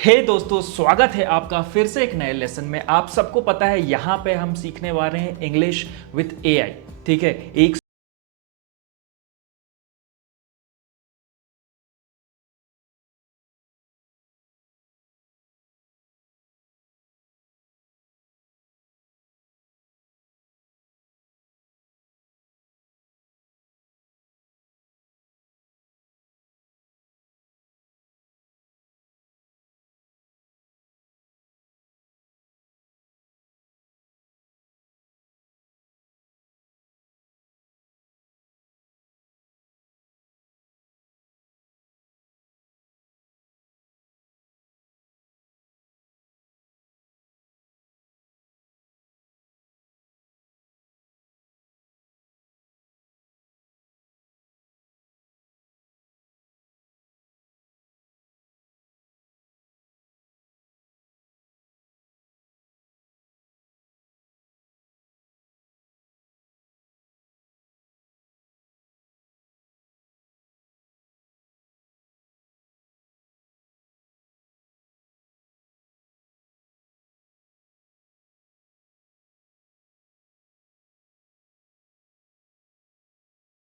हे दोस्तों, स्वागत है आपका फिर से एक नए लेसन में। आप सबको पता है यहाँ पे हम सीखने वाले हैं इंग्लिश विथ एआई। ठीक है, एक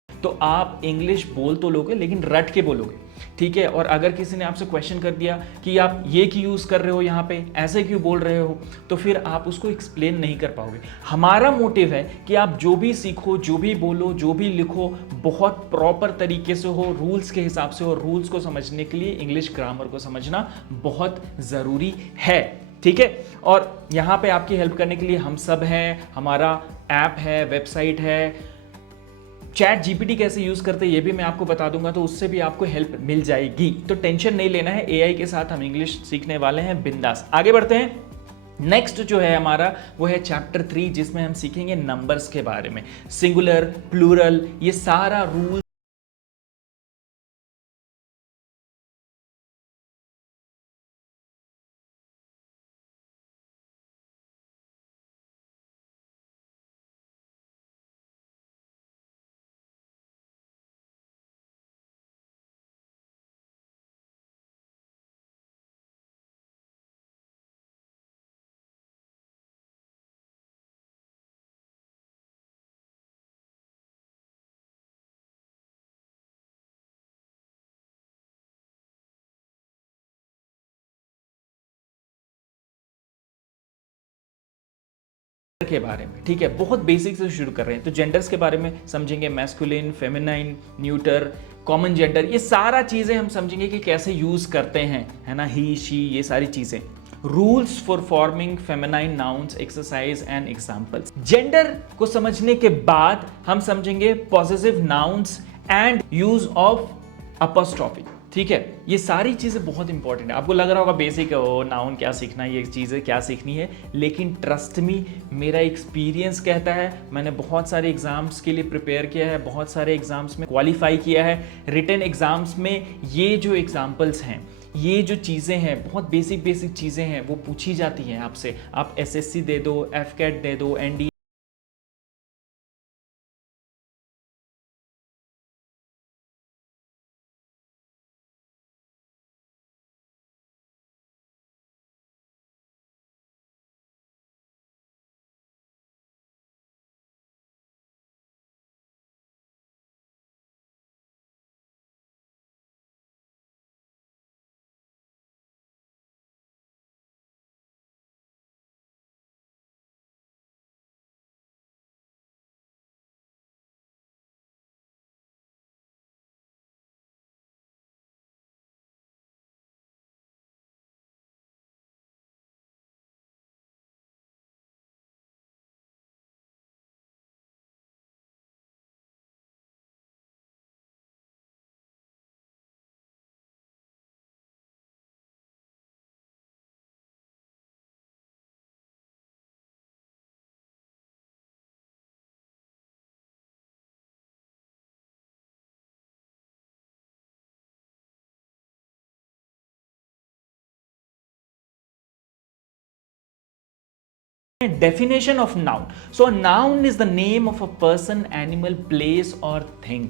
तो आप इंग्लिश बोल तो लोगे लेकिन रट के बोलोगे। ठीक है, और अगर किसी ने आपसे क्वेश्चन कर दिया कि आप ये क्यों यूज़ कर रहे हो, यहाँ पे ऐसे क्यों बोल रहे हो, तो फिर आप उसको एक्सप्लेन नहीं कर पाओगे। हमारा मोटिव है कि आप जो भी सीखो, जो भी बोलो, जो भी लिखो, बहुत प्रॉपर तरीके से हो, रूल्स के हिसाब से हो। रूल्स को समझने के लिए इंग्लिश ग्रामर को समझना बहुत ज़रूरी है। ठीक है, और यहाँ पे आपकी हेल्प करने के लिए हम सब हैं। हमारा ऐप है, वेबसाइट है, चैट जीपीटी कैसे यूज करते हैं ये भी मैं आपको बता दूंगा, तो उससे भी आपको हेल्प मिल जाएगी। तो टेंशन नहीं लेना है, एआई के साथ हम इंग्लिश सीखने वाले हैं बिंदास। आगे बढ़ते हैं। नेक्स्ट जो है हमारा वो है चैप्टर 3, जिसमें हम सीखेंगे नंबर्स के बारे में। सिंगुलर, प्लूरल, ये सारा रूल के बारे में। ठीक है, बहुत बेसिक से शुरू कर रहे हैं। तो जेंडर्स के बारे में समझेंगे, masculine, feminine, neuter, common gender, ये सारा चीजें हम समझेंगे कि कैसे यूज करते हैं, है ना, ही, शी, ये सारी चीजें। Rules for forming feminine nouns, exercise and examples. Gender को समझने के बाद हम समझेंगे possessive nouns and use of apostrophe. ठीक है, ये सारी चीज़ें बहुत इंपॉर्टेंट है। आपको लग रहा होगा बेसिक है, नाउन क्या सीखना है, ये चीज़ें क्या सीखनी है, लेकिन ट्रस्ट मी, मेरा एक्सपीरियंस कहता है, मैंने बहुत सारे एग्जाम्स के लिए प्रिपेयर किया है, बहुत सारे एग्जाम्स में क्वालिफाई किया है। रिटन एग्जाम्स में ये जो एग्जाम्पल्स हैं, ये जो चीज़ें हैं, बहुत बेसिक बेसिक चीज़ें हैं, वो पूछी जाती हैं आपसे। आप एसएससी दे दो, एफकेट दे दो, ND definition of noun. So a noun is the name of a person, animal, place or thing.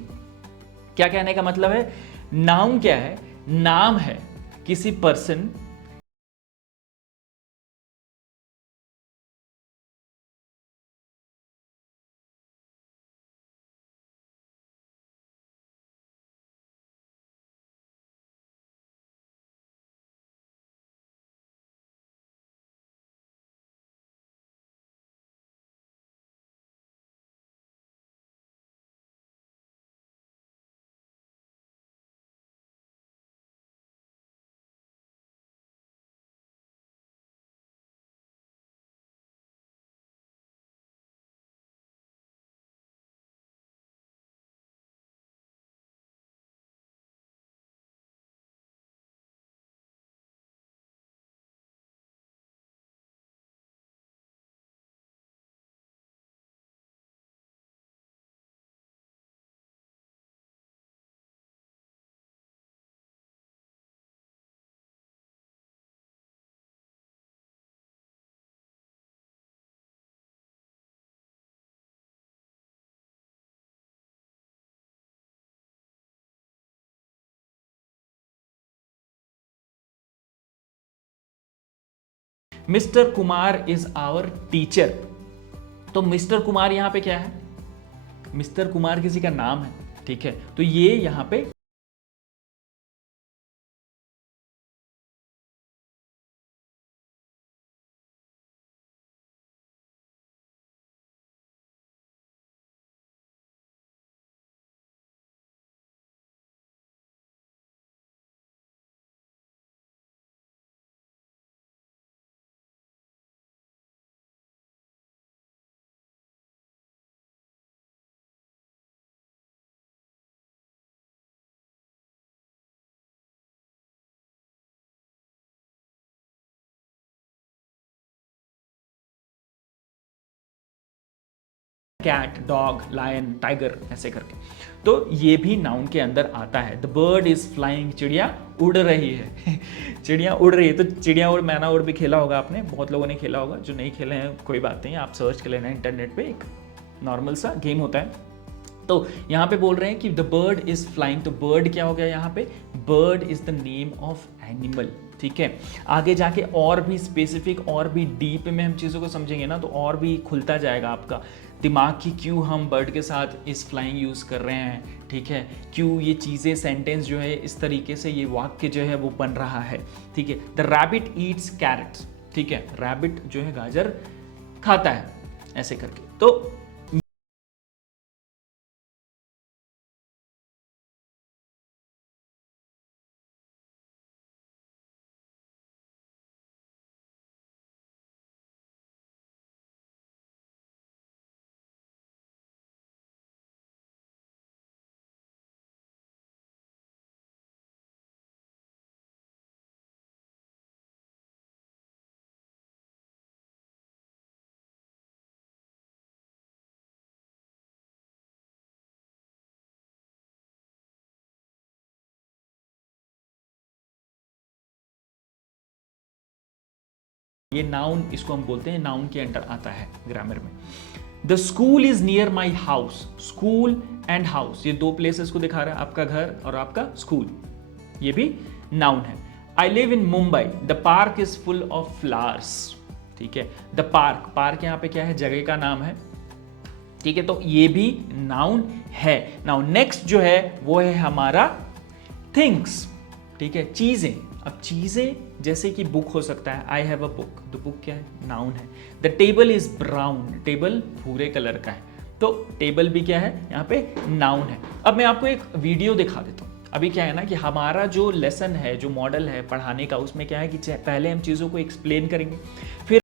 क्या कहने का मतलब है? नाउन क्या है? नाम है किसी person, mister Kumar is our teacher. तो मिस्टर कुमार यहां पे क्या है, मिस्टर कुमार किसी का नाम है, ठीक है, तो ये यहां पे कैट, डॉग, लायन, टाइगर, ऐसे करके। तो ये भी नाउन के अंदर आता है। द बर्ड इज फ्लाइंग, चिड़िया उड़ रही है चिड़िया उड़ रही है। तो चिड़िया उड़, मैना उड़ भी खेला होगा आपने, बहुत लोगों ने खेला होगा, जो नहीं खेले हैं कोई बात नहीं, आप सर्च कर लेना इंटरनेट पे, एक नॉर्मल सा गेम होता है। तो यहाँ पे बोल रहे हैं कि द बर्ड इज फ्लाइंग, तो बर्ड क्या हो गया यहाँ पे, bird is the name of animal, ठीक है। आगे जाके और भी स्पेसिफिक और भी डीप में हम चीज़ों को समझेंगे ना, तो और भी खुलता जाएगा आपका दिमाग की क्यों हम बर्ड के साथ इस फ्लाइंग यूज़ कर रहे हैं, ठीक है, क्यों ये चीज़ें सेंटेंस जो है इस तरीके से ये वाक्य जो है वो बन रहा है, ठीक है। द रैबिट ईट्स कैरेट्स, ठीक है, रैबिट जो है गाजर खाता है, ऐसे करके। तो ये नाउन, इसको हम बोलते हैं नाउन के अंडर आता है ग्रामर में। The school is near my house, school and house ये दो प्लेसेस को दिखा रहा है, आपका घर और आपका स्कूल, ये भी नाउन है। I live in Mumbai, the park is full of flowers, ठीक है। द पार्क, पार्क यहाँ पे क्या है, जगह का नाम है, ठीक है, तो ये भी नाउन है। नाउ नेक्स्ट जो है वो है हमारा थिंग्स, ठीक है, चीजें। अब चीजें जैसे कि बुक हो सकता है, आई हैव अ बुक, तो बुक क्या है, नाउन है। The table is brown, table भूरे कलर का है, तो टेबल भी क्या है यहाँ पे, नाउन है। अब मैं आपको एक वीडियो दिखा देता हूँ। अभी क्या है ना कि हमारा जो लेसन है, जो मॉडल है पढ़ाने का, उसमें क्या है कि पहले हम चीज़ों को एक्सप्लेन करेंगे, फिर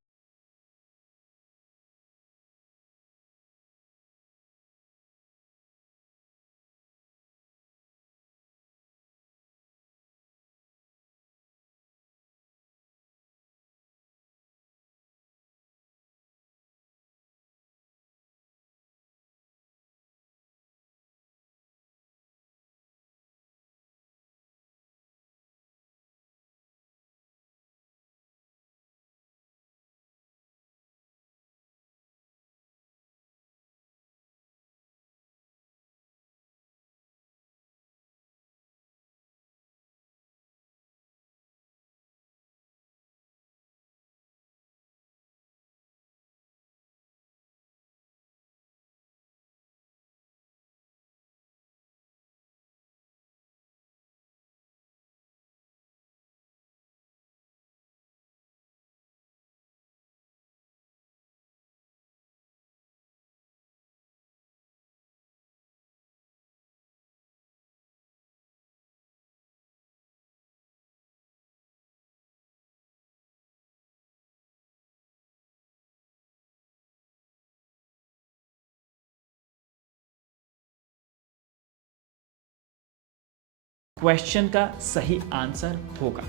क्वेश्चन का सही आंसर होगा।